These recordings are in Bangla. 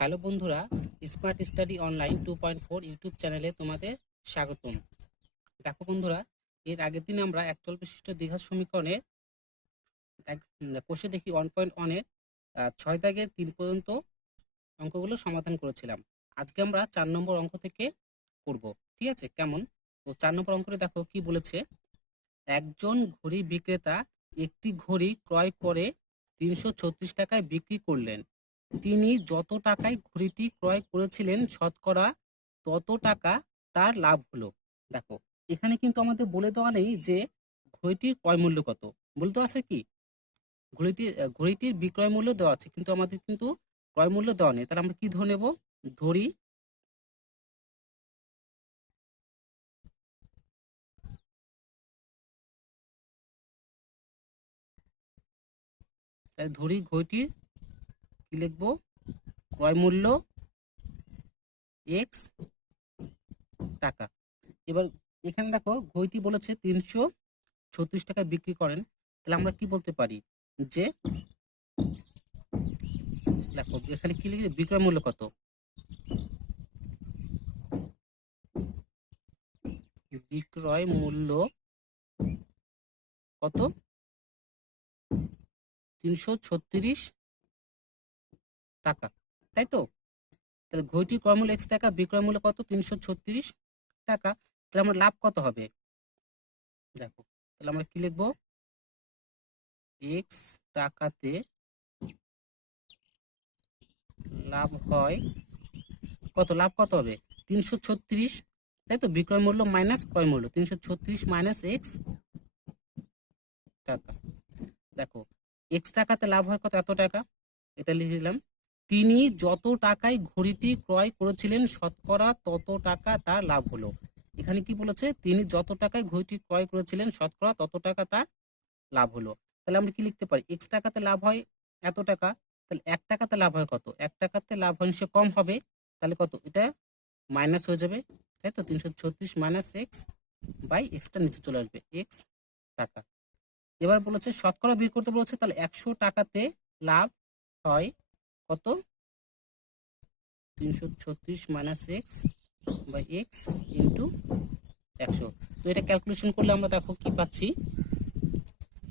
হ্যালো বন্ধুরা, স্মার্ট স্টাডি অনলাইন 2.4 ইউটিউব চ্যানেলে তোমাদের স্বাগতম। দেখো বন্ধুরা, এর আগের দিন আমরা একচল বিশিষ্ট দ্বিঘাত সমীকরণের কোষে দেখি 1.1 এর 6 দাগের 3 পর্যন্ত অঙ্কগুলো সমাধান করেছিলাম। আজকে আমরা 4 নম্বর অঙ্ক থেকে করব। ঠিক আছে, কেমন? তো 4 নম্বর অঙ্কটা দেখো কি বলেছে। একজন ঘড়ি বিক্রেতা একটি ঘড়ি ক্রয় করে 336 টাকায় বিক্রি করলেন। তিনি যত টাকায় ঘড়িটি ক্রয় করেছিলেন শতকরা তত টাকা তার লাভ হলো। দেখো, এখানে কিন্তু আমাদের বলে দেওয়া নেই যে ঘড়িটির ক্রয় মূল্য কত। বলে দেওয়া আছে কি ঘড়িটির বিক্রয় মূল্য দেওয়া আছে, কিন্তু আমাদের কিন্তু ক্রয় মূল্য দেওয়া নেই। তাহলে আমরা কি ধরে নেব? ধরি ঘড়িটির কি লিখবো? ক্রয় মূল্য এক্স টাকা। এবার এখানে দেখো ঘড়িটি বলেছে 336 টাকায় বিক্রি করেন। তাহলে আমরা কি বলতে পারি যে দেখো এখানে কি লিখে বিক্রয় মূল্য কত? বিক্রয় মূল্য কত? 336 টাকা, তাই তো? তাহলে ঘড়িটির ক্রয় মূল্য এক্স টাকা, বিক্রয় মূল্য কত? 336 টাকা। তাহলে আমার লাভ কত হবে? দেখো, তাহলে আমরা কি লিখবো? এক্স টাকাতে লাভ হয় কত? লাভ কত হবে? 336, তাই তো? বিক্রয় মূল্য মাইনাস ক্রয় মূল্য, 336 মাইনাস এক্স টাকা। দেখো, এক্স টাকাতে লাভ হয় কত? এত টাকা। এটা লিখে দিলাম। তিনি যত টাকায় ঘড়িটি ক্রয় করেছিলেন শতকরা তত টাকা তার লাভ হলো। এখানে কি বলেছে? তিনি যত টাকায় ঘড়িটি ক্রয় করেছিলেন শতকরা তত টাকা তার লাভ হলো। তাহলে আমরা কি লিখতে পারি? এক্স টাকাতে লাভ হয় এত টাকা। তাহলে 1 টাকাতে লাভ হয় কত? 1 টাকাতে লাভ হয় সে কম হবে। তাহলে কত? এটা মাইনাস হয়ে যাবে, তাই তো? 336 মাইনাস এক্স বাই এক্সটা নিচে চলে আসবে, এক্স টাকা। এবার বলেছে শতকরা বের করতে বলেছে। তাহলে 100 টাকাতে লাভ হয় কত? 336 minus x by x into 100। তো এটা ক্যালকুলেশন করলে আমরা দেখো কি পাচ্ছি।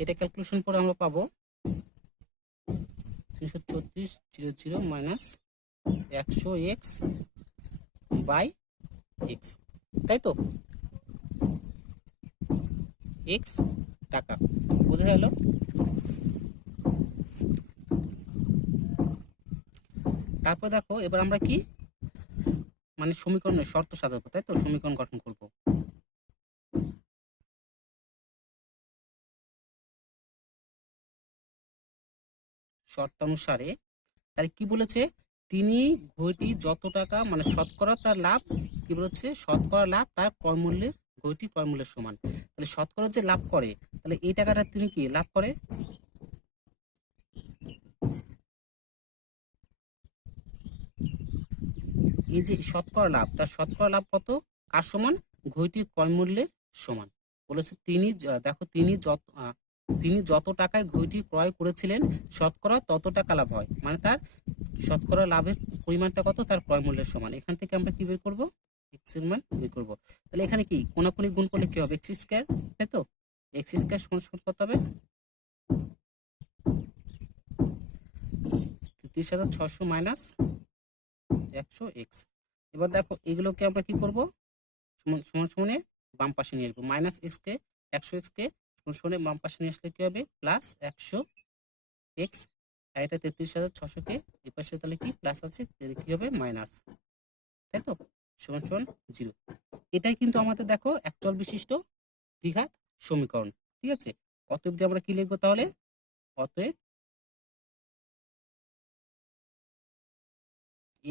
এটা ক্যালকুলেশন করে আমরা পাবো 336 0 মাইনাস 100 এক্স বাই এক্স, তাই তো? এক্স টাকা। বোঝা গেল? তারপর দেখো এবার আমরা কি সমীকরণের শর্ত সাজাবো, তাই তো? সমীকরণ গঠন করব। শর্তানুসারে তাহলে কি বলেছে? তিনি ঘড়িটি যত টাকা শতকরা তার লাভ, কি বলেছে? শতকরা লাভ তার ক্রয় মূল্যের, ঘড়িটি ক্রয় মূল্যের সমান। তাহলে শতকরা যে লাভ করে, তাহলে এই টাকাটা তিনি কি লাভ করে? এই যে শতকরা লাভ, তার শতকরা লাভ কত? কার সমান? ঘড়িটির ক্রয় মূল্যের সমান। বলেছে দেখো তিনি যত টাকায় ঘড়িটি ক্রয় করেছিলেন শতকরা তত টাকা লাভ হয়, তার শতকরা লাভের পরিমাণটা কত? তার ক্রয় মূল্যের সমান। এখান থেকে আমরা কি বের করবো? এক্স এর মান বের করবো। তাহলে এখানে কি কোনাকুনি গুণ করলে কি হবে? এক্স স্কয়ার, তাই তো? এক্স স্কয়ার সমান সমান কত হবে? 33,600 মাইনাস 100 এক্স। এবার দেখো এগুলোকে আমরা কি করব? সমান সমানে বাম পাশে নিয়ে আসবো। মাইনাস এক্স কে 100 এক্স কে সমান সমানে বাম পাশে নিয়ে আসলে কি হবে? Plus 100 x. আর এটা 33,600 কে এই পাশে তাহলে কি প্লাস আছে, কি হবে? মাইনাস, তাই তো? সমান সমান 0। এটাই কিন্তু আমাদের দেখো একচল বিশিষ্ট দ্বিঘাত সমীকরণ। ঠিক আছে, অতএব দিয়ে আমরা কি লিখবো তাহলে? অতএব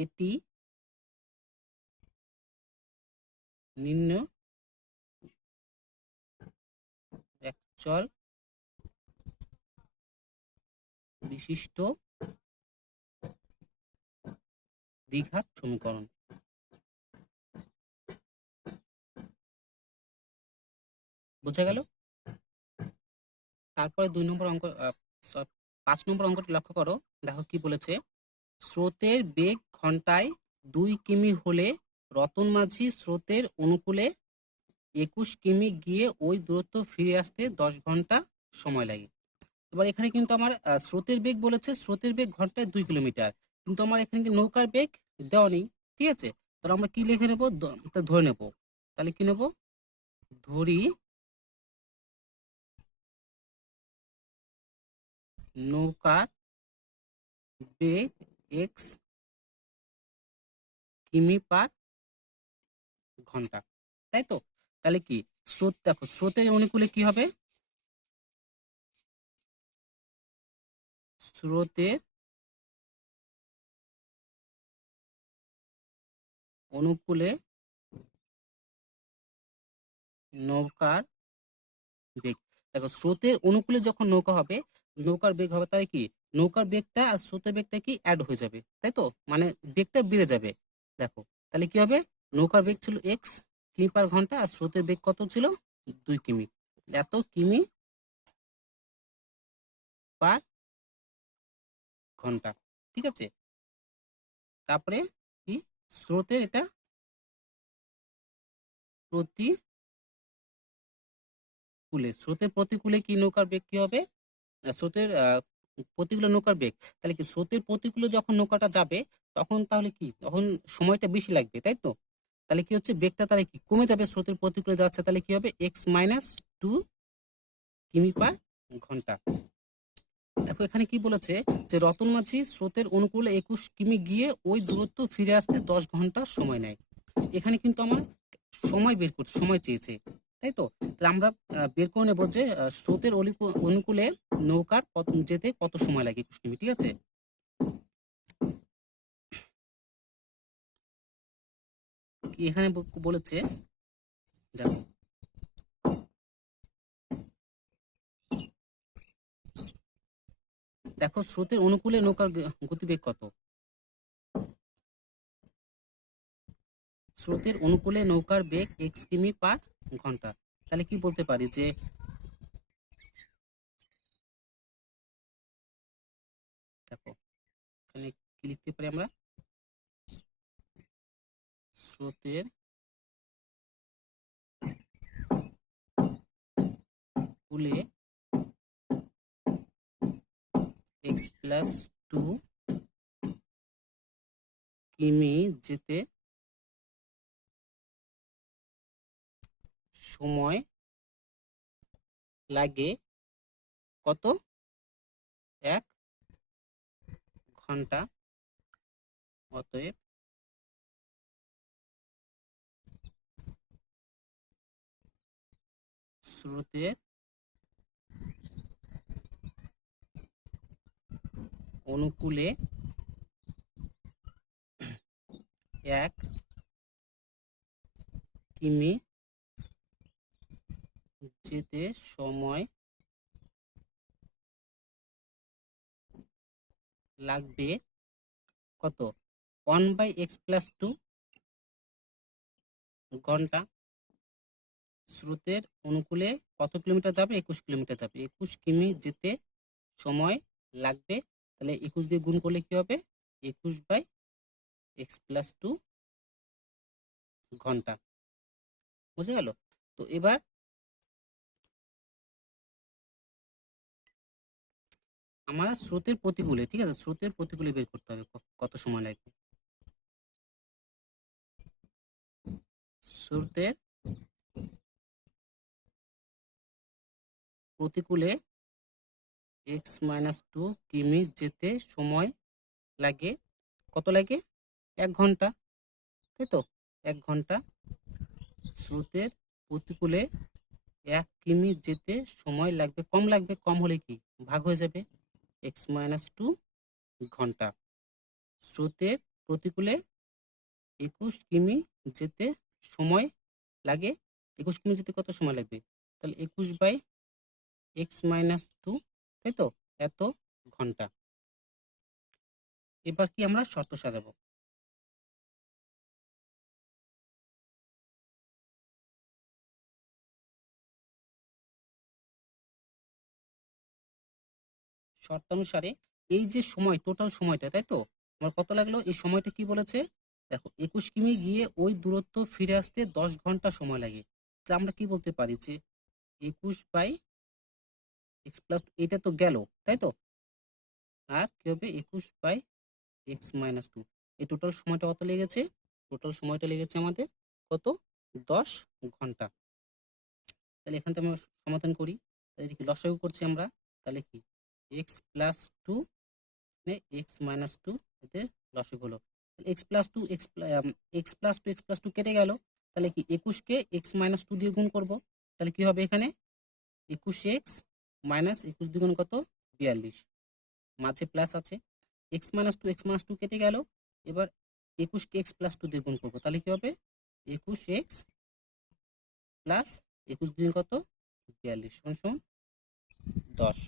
এটি নিম্ন একচল বিশিষ্ট দ্বিঘাত সমীকরণ। বোঝা গেল? তারপরে 5 নম্বর অঙ্কটি লক্ষ্য করো। দেখো কি বলেছে? স্রোতের বেগ ঘন্টায় 2 কিমি হলে রতন মাঝি স্রোতের অনুকূলে 21 কিমি গিয়ে ওই দূরত্ব ফিরে আসতে 10 ঘন্টা সময় লাগে। এবার এখানে কিন্তু আমার স্রোতের বেগ বলেছে, স্রোতের বেগ ঘন্টায় 2 কিলোমিটার, কিন্তু আমার এখানে কিন্তু নৌকার বেগ দেওয়া নেই। ঠিক আছে, তাহলে আমরা কি লিখে নেবো, ধরে নেব। তাহলে কি নেব, ধরি নৌকার বেগ x কিমি পার ঘন্টা, তাই তো। তাহলে কি স্রোত, দেখো স্রোতের অনুকূলে কি হবে, স্রোতের অনুকূলে নৌকার বেগ, দেখো স্রোতের অনুকূলে যখন নৌকা হবে, নৌকার বেগ হবে, তাই কি নৌকার বেগটা আর স্রোতের বেগটা কি অ্যাড হয়ে যাবে, তাই তো, মানে বেগটা বেড়ে যাবে। দেখো তাহলে কি হবে, নৌকার বেগ ছিল x কিমি পার ঘন্টা আর স্রোতের বেগ কত ছিল, 2 কিমি, এত কিমি পার ঘন্টা। ঠিক আছে, তারপরে কি স্রোতের এটা প্রতিকূলে, স্রোতের প্রতিকূলে কি নৌকার বেগ কি হবে, স্রোতের প্রতিকূলে নৌকার বেগ, তাহলে কি স্রোতের প্রতিকূলে যখন নৌকাটা যাবে তখন তাহলে কি, তখন সময়টা বেশি লাগবে, তাই তো। তাহলে কি হচ্ছে, বেগটা তাহলে কি কমে যাবে, স্রোতের প্রতিকূলে যাচ্ছে, তাহলে কি হবে x-2 কিমি পার ঘন্টা। দেখো এখানে কি বলেছে, যে রতন মাঝি স্রোতের অনুকূলে 21 কিমি গিয়ে ওই দূরত্ব ফিরে আসতে 10 ঘন্টা সময় নেয়। এখানে কিন্তু আমার সময় বের করতে, সময় চেয়েছে, তাই তো। তাহলে আমরা বের করে নেবো যে স্রোতের অনুকূলে নৌকার যেতে কত সময় লাগে, 21 কিমি। ঠিক আছে, কি এখানে বলেছে, দেখো দেখো স্রোতের অনুকূলে নৌকার গতিবেগ কত, স্রোতের অনুকূলে নৌকার বেগ x কিমি পার ঘন্টা। তাহলে কি বলতে পারি যে, দেখো এখানে কি লিখতে পারি আমরা, স্রোতের কূলে x+2 কিমি যেতে সময় লাগে কত, 1 ঘন্টা। অতএব স্রোতের অনুকূলে 1 কিমি যেতে সময় লাগবে কত, 1/x+2 ঘন্টা। স্রোতের অনুকূলে কত কিলোমিটার যাবে, 21 কিলোমিটার যাবে, 21 কিমি যেতে সময় লাগবে, তাহলে 21 দিয়ে গুণ করলে কি হবে, 21/x+2 ঘন্টা। বুঝে গেল। তো এবার আমরা স্রোতের প্রতিকূলে, ঠিক আছে, স্রোতের প্রতিকূলে বের করতে হবে কত সময় লাগবে। স্রোতের প্রতিকূলে x-2 কিমি যেতে সময় লাগে কত, লাগে 1 ঘন্টা, তাই তো, 1 ঘন্টা। স্রোতের প্রতিকূলে 1 কিমি যেতে সময় লাগবে, কম লাগবে, কম হলে কি ভাগ হয়ে যাবে, x-2 ঘন্টা। স্রোতের প্রতিকূলে 21 কিমি যেতে সময় লাগে, 21 কিমি যেতে কত সময় লাগবে, তাহলে 21/x-2, তাই তো, এত ঘন্টা। এবার কি আমরা শর্ত সাজাবো। শর্তানুসারে এই যে সময়, টোটাল সময়টা, তাই তো, আমার কত লাগলো? এই সময়টা কি বলেছে দেখো, 21 কিমি গিয়ে ওই দূরত্ব ফিরে আসতে 10 ঘন্টা সময় লাগে। তাহলে আমরা কি বলতে পারি যে 21/x+, এটা তো গেল, তাই তো? আর কি হবে 21/x-2। এই টোটাল সময়টা কত লেগেছে? টোটাল সময়টা লেগেছে আমাদের কত? 10 ঘন্টা। তাহলে এখান থেকে আমরা সমাধান করি। তাহলে কি লসাগু করছি আমরা, তাহলে কি x+2 x-2 এতে লসাগু হলো। x+2 কেটে গেল, তাহলে কি 21 কে x-2 দিয়ে গুণ করব, তাহলে কি হবে এখানে 21x - 21 দ্বিগুণ কত? 42, মাঝে প্লাস আছে। x-2 কেটে গেল, এবার 21 কে x+2 দিয়ে গুণ করবো, তাহলে কি হবে 21x + 21 দ্বিগুণ কত? 42 সমান 10।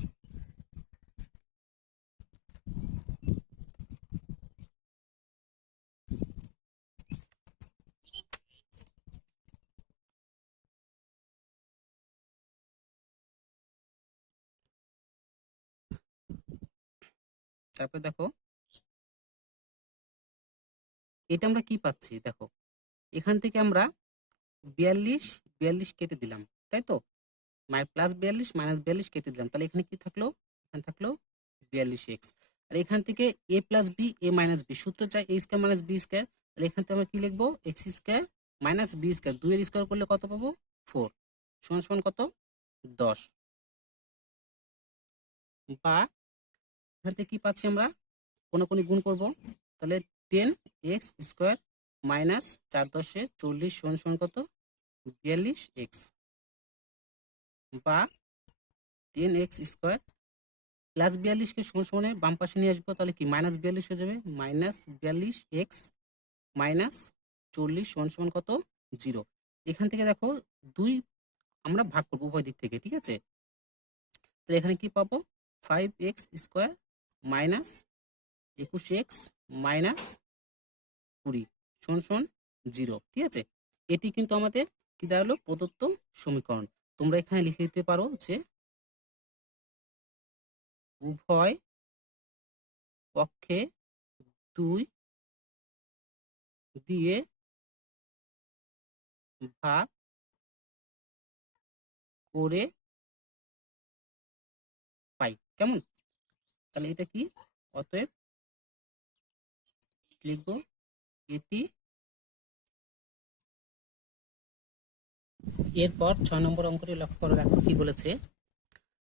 তারপর দেখো এটা আমরা কি পাচ্ছি, দেখো এখান থেকে আমরা 42 কেটে দিলাম, তাই তো? +42 -42 কেটে দিলাম, তাহলে এখানে কি থাকলো? এখানে থাকলো 42x। আর এখান থেকে a + b a - b সূত্র চাই a² - b², তাহলে এখান থেকে আমরা কি লিখবো? x² - b², 2 এর স্কয়ার করলে কত পাবো? 4 সমান কত? 10। বা এখান থেকে কি পাচ্ছি আমরা? কোনাকুনি গুণ করব, তাহলে 10x² - 4 × 10 = 40 সমান কত? 42x। বা 10x² +42 কে সমান বাম পাশে নিয়ে আসবো, তাহলে কি -42 হয়ে যাবে, -42x - 40 সমান কত? 0। এখান থেকে দেখো 2 আমরা ভাগ করবো উভয় দিক থেকে, ঠিক আছে? তাহলে এখানে কি পাবো? 5x² - 21x - 20 সমান 0, ঠিক আছে? এটি কিন্তু আমাদের কি দাঁড়ালো? প্রদত্ত সমীকরণ। তোমরা এখানে লিখে দিতে পারো যে উভয় পক্ষে 2 দিয়ে ভাগ করে পাই, কেমন? তাহলে এটা কি? অতএব লিখবো এটি। এরপর 6 নম্বর অঙ্কটি লক্ষ্য করে দেখো কি বলেছে।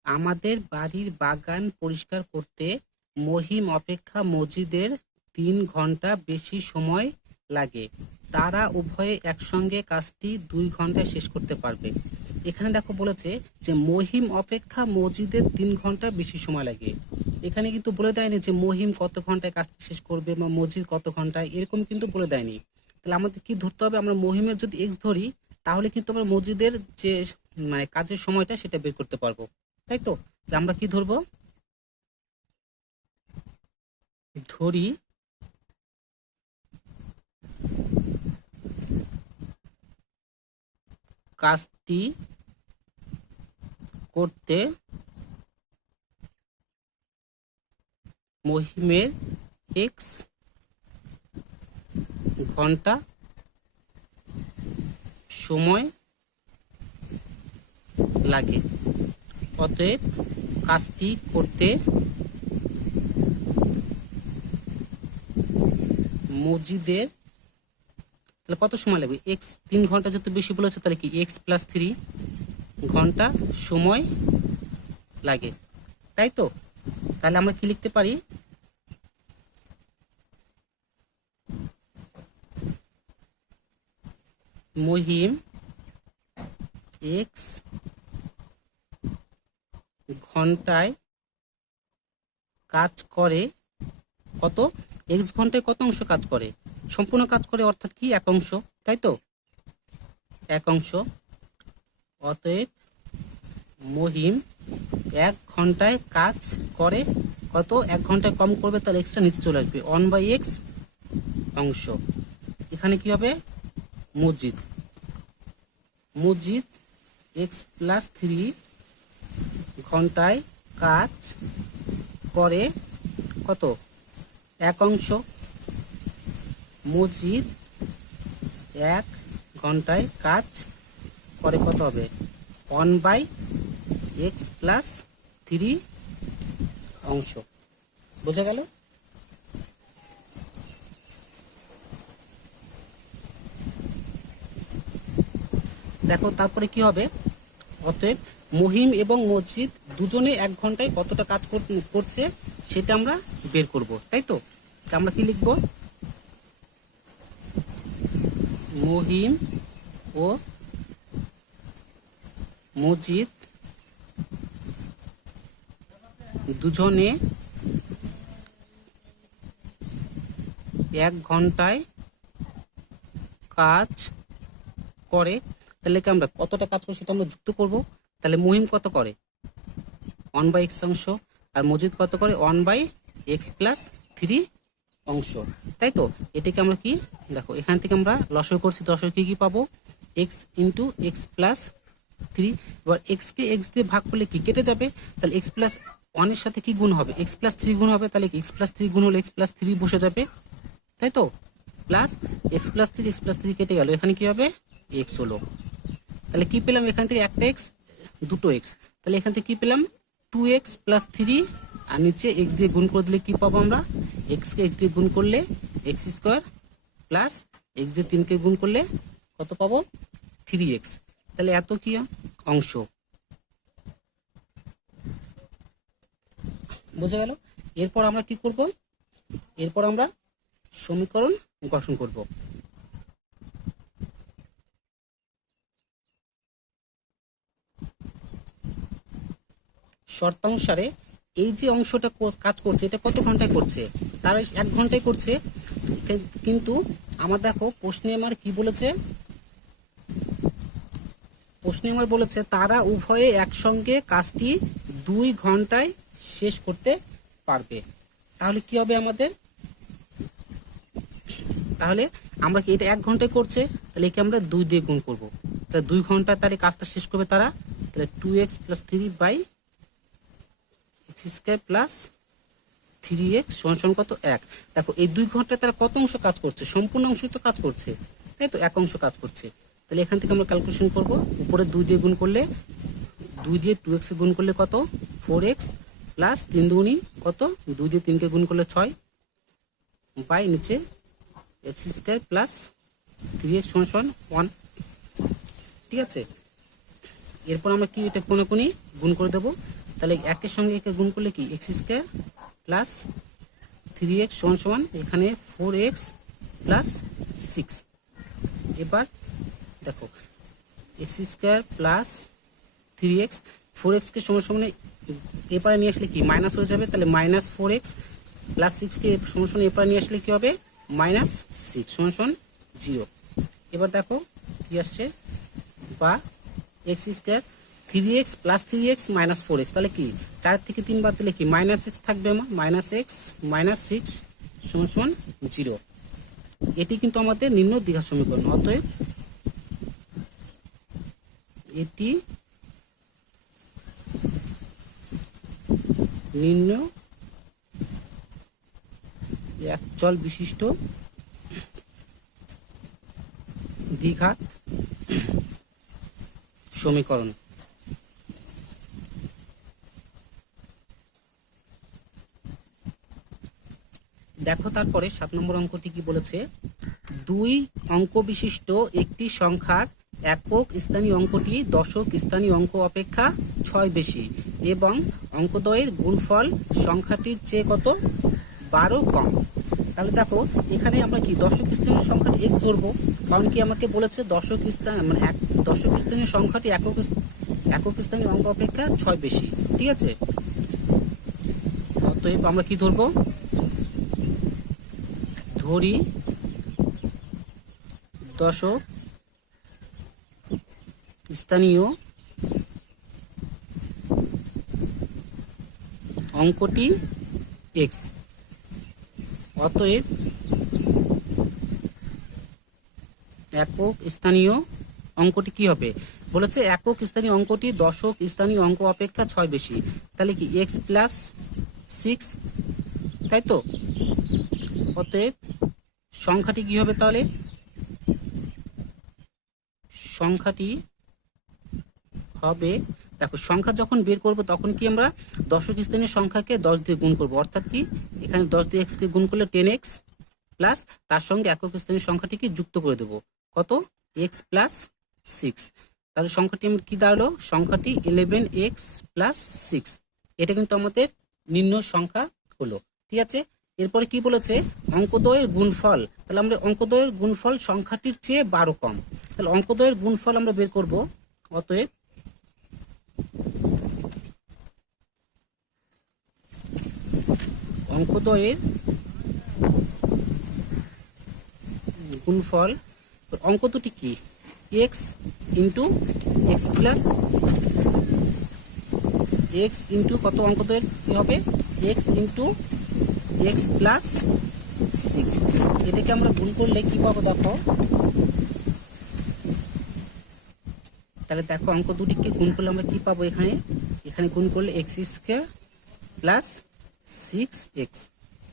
আমাদের বাড়ির বাগান পরিষ্কার করতে মহিম অপেক্ষা মজিদের 3 ঘন্টা বেশি সময় লাগে। তারা উভয়ে একসঙ্গে কাজটি 2 ঘন্টায় শেষ করতে পারবে। এখানে দেখো বলেছে যে মহিম অপেক্ষা মজিদের 3 ঘন্টা বেশি সময় লাগে। এখানে কিন্তু বলে দেয়নি যে মহিম কত ঘন্টায় কাজটি শেষ করবে বা মজিদ কত ঘন্টায়, এরকম কিন্তু বলে দেয়নি। তাহলে আমাদের কি ধরতে হবে? আমরা মহিমের যদি এক্স ধরি, তাহলে কিন্তু আমরা মজিদের যে মানে কাজের সময়টা সেটা বের করতে পারবো, তাই তো? তাহলে আমরা কি ধরবো? ধরি কাজটি করতে মহিমের এক্স ঘন্টা সময় লাগে। অতএব কাজটি করতে মজিদের তাহলে কত সময় লাগবে? এক্স 3 ঘন্টা যত বেশি বলেছে, তাহলে কি x+3 ঘন্টা সময় লাগে, তাই তো? তাহলে আমরা কি লিখতে পারি? মহিম এক্স ঘন্টায় কাজ করে কত? এক্স ঘন্টায় কত অংশ কাজ করে? সম্পূর্ণ কাজ করে, অর্থাৎ কি 1 অংশ, তাই তো? 1 অংশ। অতএব মহিম 1 ঘন্টায় কাজ করে কত? 1 ঘন্টায় কম করবে, তাহলে এক্সটা নিচে চলে আসবে, 1/x অংশ। এখানে কি হবে? মজিদ x+3 ঘন্টায় কাজ করে কত? এক অংশ, মজিদ 1 ঘন্টায় কাজ করে কত হবে 1/x প্লাস 3 অংশ। বোঝা গেল? দেখো তারপরে কি হবে, অতএব মহিম এবং মসজিদ দুজনে 1 ঘন্টায় কতটা কাজ করছে সেটা আমরা বের করব, তাই তো? আমরা কি লিখব, মহিম ও মসজিদ দুজনে 1 ঘন্টায় কাজ করে। তাহলে কি আমরা কতটা কাজ করি সেটা আমরা যুক্ত করব। তাহলে মহিম কত করে 1/x অংশ, আর মজিদ কত করে 1/x প্লাস 3 অংশ, তাই তো? এটাকে আমরা কি দেখো, এখান থেকে আমরা লসাগু করছি, দশক কি পাবো x ইন্টু এক্স প্লাস 3। এবার এক্স কে এক্স দিয়ে ভাগ করলে কি কেটে যাবে, তাহলে x প্লাস 1 এর সাথে কি গুণ হবে, x প্লাস 3 গুণ হবে, তাহলে x প্লাস 3 গুণ হলে x প্লাস 3 বসে যাবে, তাই তো? প্লাস x প্লাস 3 কেটে গেল, এখানে কি হবে x হলো। তাহলে কি পেলাম এখান থেকে একটা x দুটো x, তাহলে এখান থেকে কি পেলাম 2x প্লাস 3, আর নিচে x দিয়ে গুণ করে দিলে কি পাবো আমরা, x কে x দিয়ে গুণ করলে x স্কোয়ার প্লাস x দিয়ে 3 কে গুণ করলে কত পাবো 3x। তাহলে এত কি অংশ, বোঝা গেল? এরপর আমরা কি করব, এরপর আমরা সমীকরণ গঠন করব। শর্তানুসারে এই যে অংশটা কাজ করছে এটা কত ঘন্টায় করছে, তারা 1 ঘন্টায় করছে। কিন্তু আমার দেখো প্রশ্নে আমার কি বলেছে, প্রশ্নে আমার বলেছে তারা উভয়ে একসঙ্গে কাজটি 2 ঘন্টায় শেষ করতে পারবে। তাহলে কি হবে আমাদের, তাহলে আমরা কি এটা 1 ঘন্টায় করছে, তাহলে একে আমরা 2 দিয়ে গুণ করব, তাহলে 2 ঘন্টা তাহলে কাজটা শেষ করবে তারা। তাহলে 2x plus 3/x square plus 3x সমান কত 1। দেখো এই 2 ঘন্টায় তারা কত অংশ কাজ করছে, সম্পূর্ণ অংশ তো কাজ করছে, তাই তো? 1 অংশ কাজ করছে। তাহলে এখান থেকে আমরা ক্যালকুলেশন করব, উপরে 2 দিয়ে গুণ করলে 2 দিয়ে 2x এ গুণ করলে কত 4x প্লাস 3 দুগুণী কত 2 দিয়ে 3 কে গুণ করলে 6 বাই নিচে x স্কয়ার প্লাস 3x সমান 1, ঠিক আছে? এরপর আমরা কি এটা কোণাকুণি গুণ করে দেব, তাহলে 1 এর সঙ্গে একে গুণ করলে কি x স্কয়ার প্লাস 3x সমান এখানে 4x প্লাস 6। এবার দেখো x square plus 3x 4x কে সমান এপারে নিয়ে আসলে কি মাইনাস হয়ে যাবে, তাহলে মাইনাস 4x প্লাস 6 কে সমান এপারে নিয়ে আসলে কি হবে মাইনাস 6 সমান 0। এবার দেখো কি আসছে, বা x square 3x plus 3x minus 4x, তাহলে কি 4 থেকে 3 বাদ দিলে কি মাইনাস x থাকবে আমার, মাইনাস x মাইনাস 6 সমান 0। এটি কিন্তু আমাদের নিম্ন দ্বিঘাত সমীকরণ। অতএব এটি নিম্ন একচল বিশিষ্ট দ্বিঘাত সমীকরণ। দেখো তারপরে 7 নম্বর অঙ্কটি কি বলেছে, 2 অঙ্ক বিশিষ্ট একটি সংখ্যার একক স্থানীয় অঙ্কটি দশক স্থানীয় অঙ্ক অপেক্ষা 6 বেশি এবং অঙ্কদ্বয়ের গুণফল সংখ্যাটির চেয়ে কত 12 কম। তাহলে দেখো এখানে আমরা কি দশক স্থানীয় সংখ্যাটি x ধরবো, কারণ কি আমাকে বলেছে দশক স্থান মানে দশক স্থানীয় সংখ্যাটি একক স্থানীয় অঙ্ক অপেক্ষা 6 বেশি, ঠিক আছে? অতএব আমরা কি ধরবো, ধরি দশক স্থানীয় অঙ্কটি x। অতএব একক স্থানীয় অঙ্কটি কি হবে, বলেছে একক স্থানীয় অঙ্কটি দশক স্থানীয় অঙ্ক অপেক্ষা 6 বেশি, তাহলে কি x প্লাস 6, তাই তো? অতএব সংখ্যাটি কি হবে তাহলে? সংখ্যাটি হবে, দেখো সংখ্যা যখন বের করব তখন কি আমরা দশক স্থানীয় সংখ্যাকে 10 দিয়ে গুণ করব, অর্থাৎ কি এখানে 10 দিয়ে x কে গুণ করলে 10x প্লাস তার সঙ্গে একক স্থানীয় সংখ্যাটিকে যুক্ত করে দেব, কত? x plus 6। তাহলে সংখ্যাটি আমার কি দাঁড়ালো? সংখ্যাটি 11x প্লাস 6। এটা কিন্তু আমাদের নির্ণয় সংখ্যা হলো, ঠিক আছে। এরপরে কি বলেছে? অঙ্কদ্বয়ের গুণফল। তাহলে আমরা অঙ্কদ্বয়ের গুণফল সংখ্যাটির চেয়ে 12 কম। তাহলে অঙ্কদ্বয়ের গুণফল আমরা বের করব। অতএব অঙ্কদ্বয়ের গুণফল, অঙ্ক দুটি কি? x into x plus x into কত? অঙ্কদ্বয়ের কি হবে? x into x plus 6। এটাকে আমরা গুণ করলে কি পাবো দেখো। তাহলে দেখো অঙ্ক দুটিকে গুণ করলে আমরা কি পাবো? এখানে গুণ করলে এক্স স্কয়ার প্লাস 6x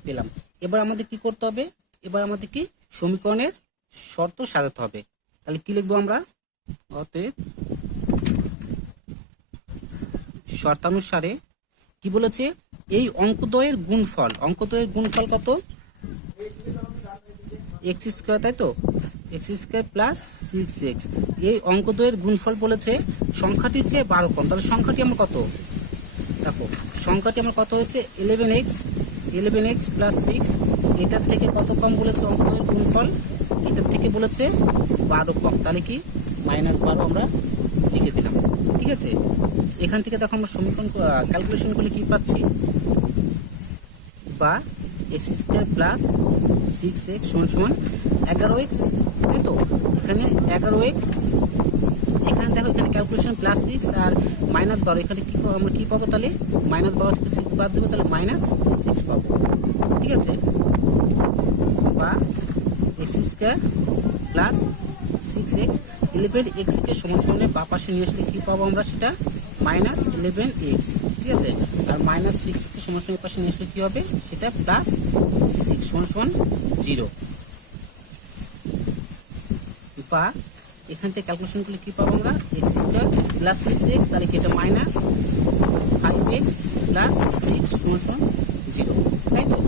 পেলাম। এবার আমাদের কি করতে হবে? এবার আমাদের কি সমীকরণের শর্ত সাজাতে হবে। তাহলে কি লিখবো আমরা? অতএব শর্তানুসারে কি বলেছে? এই অঙ্কদ্বয়ের গুণফল, অঙ্কদ্বয়ের গুণফল কত? এক্স স্কয়ার, তাই তো? X square plus 6x। এই অঙ্কদ্বয়ের গুণফল বলেছে সংখ্যাটির চেয়ে 12 কম। তাহলে সংখ্যাটি আমার কত? দেখো সংখ্যাটি আমার কত হয়েছে? 11x plus 6। এটার থেকে কত কম বলেছে অঙ্কদ্বয়ের গুণফল? এটার থেকে বলেছে 12 কম। তাহলে কি -12 আমরা লিখে দিলাম, ঠিক আছে। এখান থেকে দেখো আমরা সমীকরণ ক্যালকুলেশন করলে কি পাচ্ছি? বা এক্স স্কয়ার প্লাস 6x সমান 11x, তাই তো? এখানে 11x, এখানে দেখো এখানে ক্যালকুলেশন প্লাস 6 আর -12, এখানে কি আমরা কি পাবো? তাহলে -12 থেকে 6 বাদ দেবো, তাহলে -6 পাবো, ঠিক আছে। বা x square plus 6x, 11x কে সমান বা পাশে নিয়ে আসলে কি পাবো আমরা? সেটা -11x, ঠিক আছে। আর -6 কে সমান পাশে নিয়ে আসলে কি হবে? সেটা +6 সমান 0। বা এখান থেকে ক্যালকুলেশন করলে কি পাবো আমরা? এক্স স্কয়ার প্লাস 6x, তাহলে কি এটা -5x প্লাস 6 সমান 0, তাই তো?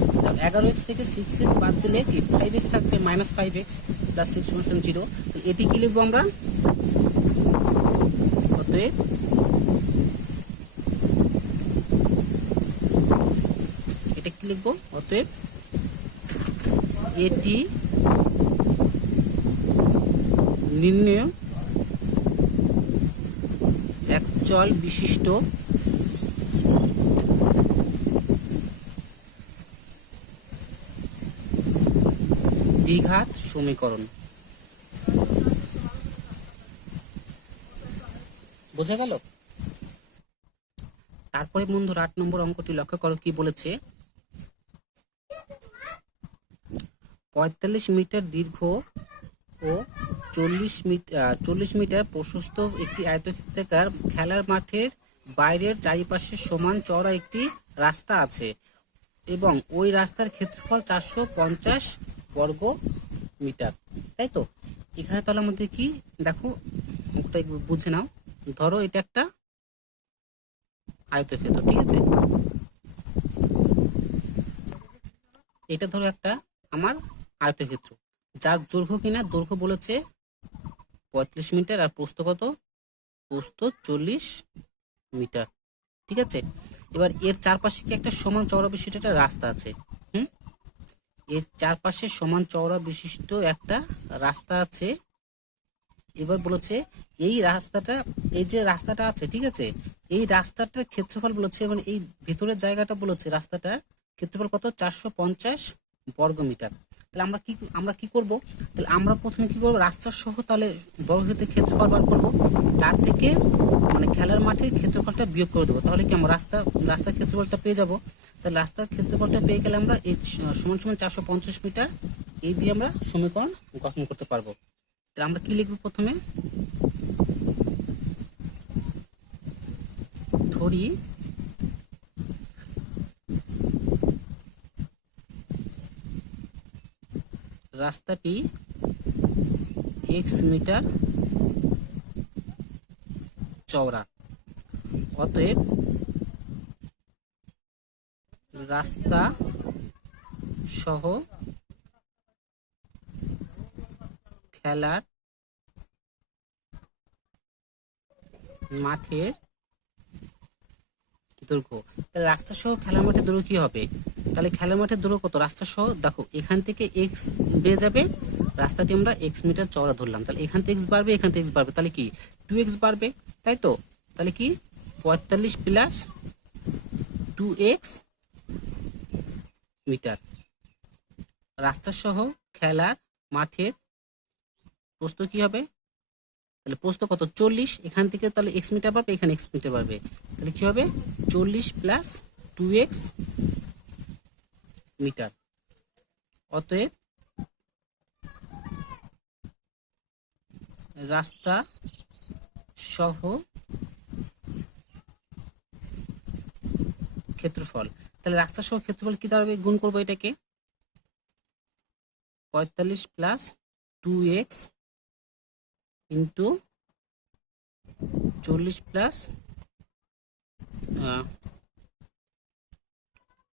11x থেকে 6x বাদ দিলে কি 5x থাকবে, -5x প্লাস 6 সমান 0। এটি কি লিখবো আমরা? অতএব এটা কি লিখবো? অতএব এটি নির্ণয় একচল বিশিষ্ট দ্বিঘাত সমীকরণ। বোঝা গেল? তারপরে বন্ধুরা 8 নম্বর অঙ্কটি লক্ষ্য করো, কি বলেছে? 45 মিটার দীর্ঘ ও 40 মিটার প্রশস্ত একটি আয়তক্ষেত্রাকার খেলার মাঠের বাইরের চারিপাশে সমান চওড়া একটি রাস্তা আছে এবং ওই রাস্তার ক্ষেত্রফল 450 বর্গ মিটার, তাই তো? এখানে তাহলে আমাদের কি দেখো, অঙ্কটা বুঝে নাও। ধরো এটা একটা আয়তক্ষেত্র, ঠিক আছে। এটা ধরো একটা আমার আয়তক্ষেত্র, যার দৈর্ঘ্য কিনা দৈর্ঘ্য বলেছে 45 মিটার আর প্রস্থ কত? প্রস্থ 40 মিটার, ঠিক আছে। এবার এর চারপাশে কি একটা সমান চওড়া বিশিষ্ট একটা রাস্তা আছে। এর চারপাশে সমান চওড়া বিশিষ্ট একটা রাস্তা আছে। এবার বলেছে এই রাস্তাটা, এই যে রাস্তাটা আছে, ঠিক আছে, এই রাস্তাটার ক্ষেত্রফল বলেছে, এবং এই ভিতরের জায়গাটা বলেছে রাস্তাটার ক্ষেত্রফল কত? 450 বর্গ মিটার। তাহলে আমরা কি করব? তাহলে আমরা প্রথমে কি করব? রাস্তার সহ তাহলে বর্গক্ষেত্রের ক্ষেত্রফল বার করব, তার থেকে মানে খেলার মাঠের ক্ষেত্রফলটা বিয়োগ করে দেবো। তাহলে কি আমরা রাস্তার ক্ষেত্রফলটা পেয়ে যাব। তাহলে রাস্তার ক্ষেত্রফলটা পেয়ে গেলে আমরা এই সমান 450 মিটার, এই দিয়ে আমরা সমীকরণ গঠন করতে পারবো। তাহলে আমরা কি লিখব? প্রথমে ধরি রাস্তাটি x মিটার চওড়া, অতএব রাস্তা সহ খেলার মাঠের দৈর্ঘ্য। তাহলে রাস্তা সহ খেলার মাঠের দৈর্ঘ্য কি হবে? তাহলে খেলার মাঠের দৈর্ঘ্য কত? রাস্তা সহ দেখো এখান থেকে x বেড়ে যাবে, রাস্তাটি আমরা x মিটার চওড়া ধরলাম, তাহলে এখান থেকে x বাড়বে, এখান থেকে x বাড়বে, তাহলে কি 2x বাড়বে, তাই তো? তাহলে কি 45 প্লাস 2x মিটার। রাস্তা সহ খেলার মাঠের প্রস্থ কি হবে? তাহলে প্রস্থ কত? 40, এখান থেকে তাহলে x মিটার বাড়বে, এখানে x মিটার বাড়বে, তাহলে কি হবে 40 প্লাস 2x মিটার। অতএব রাস্তা সহ ক্ষেত্রফল, তাহলে রাস্তা সহ ক্ষেত্রফল কি দাঁড়াবে? গুণ করবো এটাকে, 45 plus 2x into 40 plus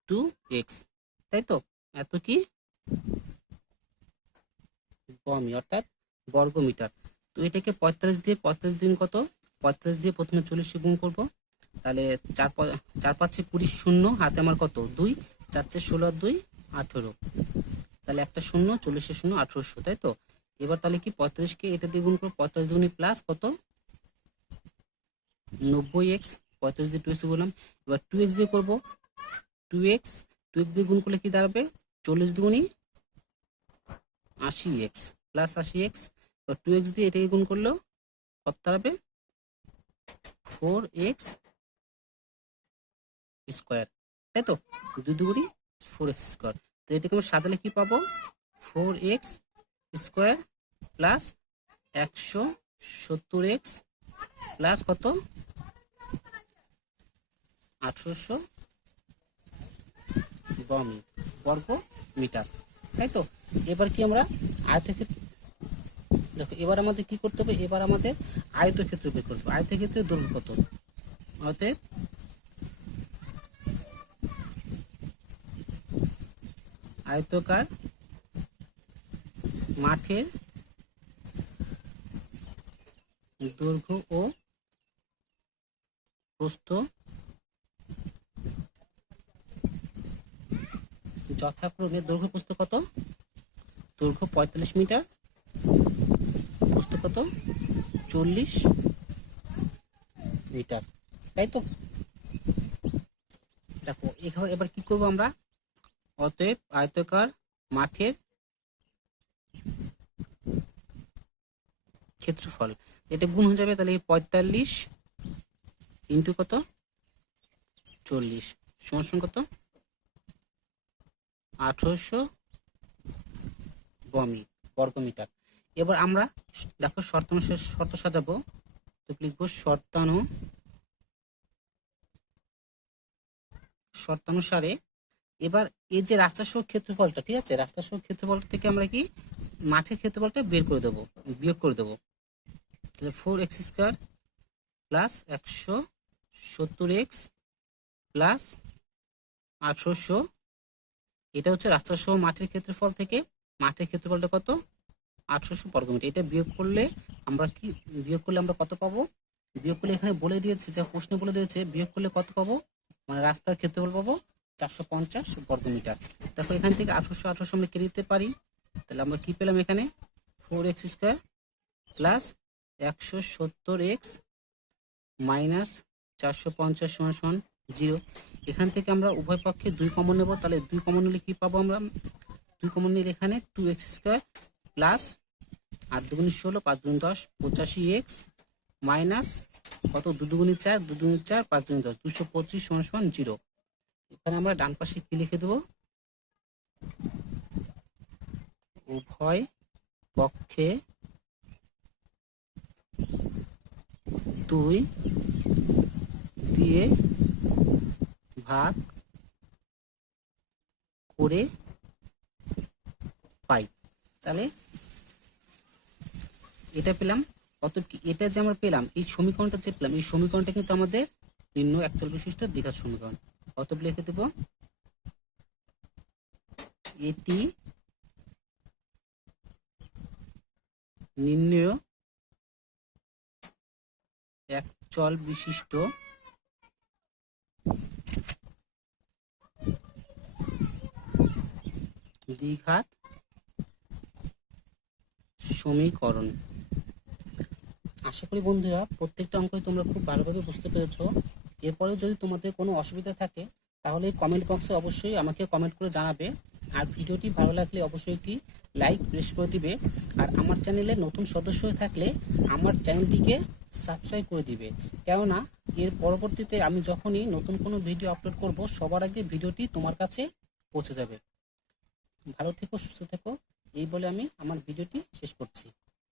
2x, তাই তো? এত কি বমি, অর্থাৎ বর্গ মিটার। তো এটাকে 45 দিয়ে, 45 দিন কত? 45 দিয়ে প্রথমে 40 গুণ করবো, তাহলে 4 5 20, শূন্য হাতে আমার কত? 2, 4 4 16 2 18, তাহলে একটা শূন্য, 40 শূন্য 1800, তাই তো? এবার তাহলে কি 45কে এটা দিয়ে গুণ করবো, 45 দুগুণে প্লাস কত? 90x, 45 দিয়ে 2x বললাম। এবার 2x দিয়ে করবো, 2x দিয়ে গুণ করলে কি দাঁড়াবে? 40 দুগুণে 80x প্লাস 80x, এবার 2x দিয়ে এটাকে গুণ করলেও কত দাঁড়াবে? 4x স্কোয়ার, তাই তো? 2 দুগুণে 4x স্কোয়ার। তো এটাকে আমরা সাজালে কি পাবো? 4x square plus 170x plus কত? 1800 বর্গ মিটার, তাই তো? এবার কি আমরা আয়তক্ষেত্র, দেখো এবার আমাদের কি করতে হবে? এবার আমাদের আয়তক্ষেত্র বের করতে হবে। আয়তক্ষেত্রের দৈর্ঘ্য কত? অতএব আয়তকার মাঠের দৈর্ঘ্য ও প্রস্থ যথাক্রমে, দৈর্ঘ্য প্রস্থ কত? দৈর্ঘ্য 45 মিটার, প্রস্থ কত? 40 মিটার, তাই তো? দেখো এবার কি করব আমরা? অতএব আয়তকার মাঠের ক্ষেত্রফল, এটা গুণ হয়ে যাবে, তাহলে 45 ইন্টু কত? 40 সমান কত? 1800 বর্গ মিটার। এবার আমরা দেখো শর্ত সাজাবো, তো লিখবো শর্তানুসারে। এবার এই যে রাস্তা সহ ক্ষেত্রফলটা, ঠিক আছে, রাস্তা সহ ক্ষেত্রফলটা থেকে আমরা কি মাঠের ক্ষেত্রফলটা বের করে দেবো, বিয়োগ করে দেবো। তাহলে 4x square plus 170x plus 1800, এটা হচ্ছে রাস্তা সহ মাঠের ক্ষেত্রফল থেকে মাঠের ক্ষেত্রফলটা কত? 1800 বর্গমিটার। এটা বিয়োগ করলে আমরা কত পাবো? বিয়োগ করলে এখানে বলে দিয়েছে, যা প্রশ্ন বলে দিয়েছে, বিয়োগ করলে কত পাবো? মানে রাস্তার ক্ষেত্রফল পাবো 450 বর্গমিটার। দেখো এখান থেকে 1800 আমরা কেটে দিতে পারি, তাহলে আমরা কি পেলাম? এখানে 4x square plus 170x minus 450 সমান 0। এখান থেকে আমরা উভয় পক্ষে 2 কমন নেব, তাহলে 2 কমন নিলে কি পাবো আমরা? 2 কমন নিলে এখানে 2x স্কোয়ার প্লাস 8 দুগুণে 16, 5 দুগুণে 10, 85x মাইনাস কত? 2 দুগুণে 4, 2 দুগুণে 4, 5 দুগুণে 10, 225 সমান 0। এখানে আমরা ডান পাশে কি লিখে দেবো? উভয় পক্ষে 2 দিয়ে ভাগ করে পাই। তাহলে এটা পেলাম। অতএব কি এটা যে আমরা পেলাম, এই সমীকরণটা যে পেলাম, এই সমীকরণটা কিন্তু আমাদের নির্ণয় একচল বিশিষ্ট দ্বিঘাত সমীকরণ। অতএব লিখে দেব এটি নির্ণয় একচল বিশিষ্ট দ্বিঘাত সমীকরণ। আশা করি বন্ধুরা প্রত্যেকটা অঙ্কই তোমরা খুব ভালোভাবে বুঝতে পেরেছো। এরপরেও যদি তোমাদের কোনো অসুবিধা থাকে তাহলে কমেন্ট বক্সে অবশ্যই আমাকে কমেন্ট করে জানাবে। আর ভিডিওটি ভালো লাগলে অবশ্যই একটি লাইক প্রেস করে দিবে। আর আমার চ্যানেলে নতুন সদস্য হয়ে থাকলে আমার চ্যানেলটিকে সাবস্ক্রাইব করে দিবে, কেননা এর পরবর্তীতে আমি যখনই নতুন কোনো ভিডিও আপলোড করব সবার আগে ভিডিওটি তোমার কাছে পৌঁছে যাবে। ভালো থেকো, সুস্থ থেকো, এই বলে আমি আমার ভিডিওটি শেষ করছি।